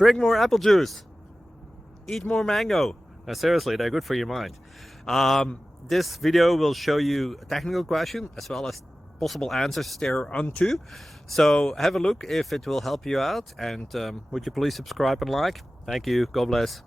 Drink more apple juice. Eat more mango. Now, seriously, they're good for your mind. This video will show you a technical question as well as possible answers thereunto. So have a look if it will help you out, and would you please subscribe and like? Thank you. God bless.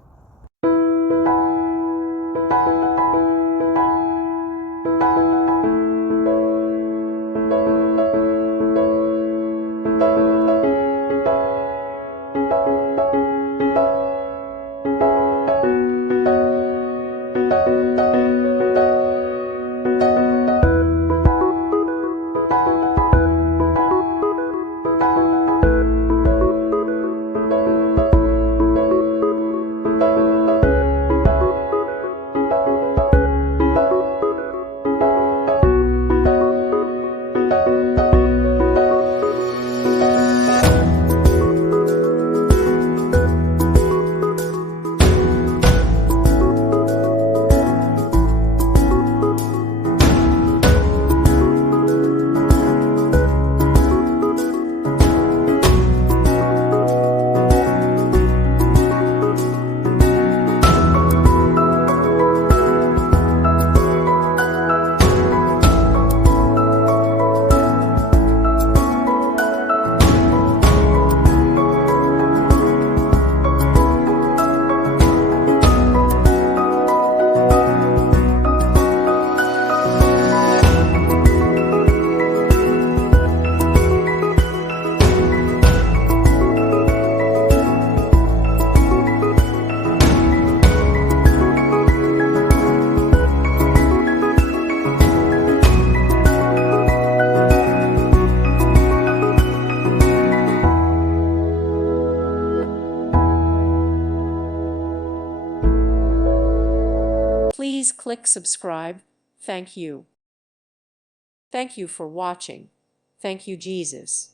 Please click subscribe. Thank you. Thank you for watching. Thank you, Jesus.